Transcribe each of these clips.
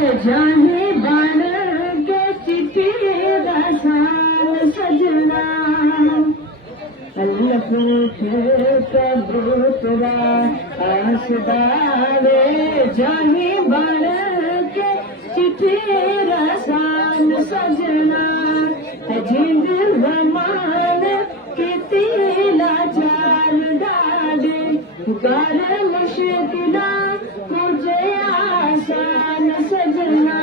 जाने बन के चिट्ठी रसान सजना अल्लाह कबूतरा आसदावे जाने बन के चिट्ठी रसान सजना जिंद रमान किती लाचार डाले कर मुश्किला मुझे आसान सजना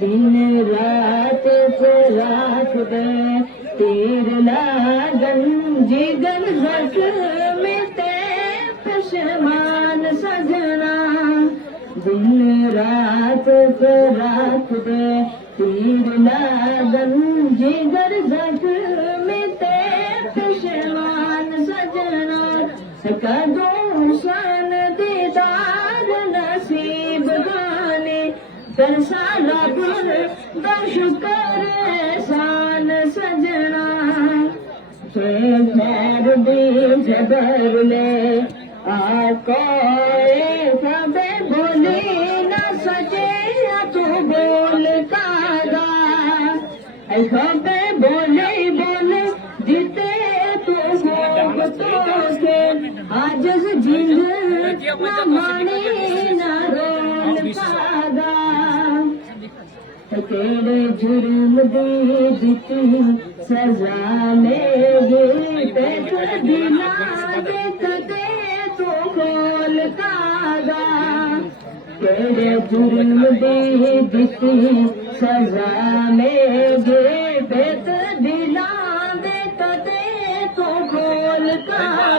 दिन रात से रात दे तीर लागन जिगन हक में ते पशमान सजना दिन रात से रात दे तीर लागन जिगर जग में ते पशमान सजना कदों सन दीदार नसीब गाने तरसाला पर शुक्र एहसान सजना पैर दी जबर ले आको सबे बोली न सके तू बोल कादा खबे बोले बोले जीते तो के आज जिंद न माने न रोल कादा तेरे जुर्म दे दिती सजा लेगे तेरे दिला देखते तो खोल कादा तेरे जुर्म दे दिती सजा लेगे तेरे दिला देखते तो खोल कादा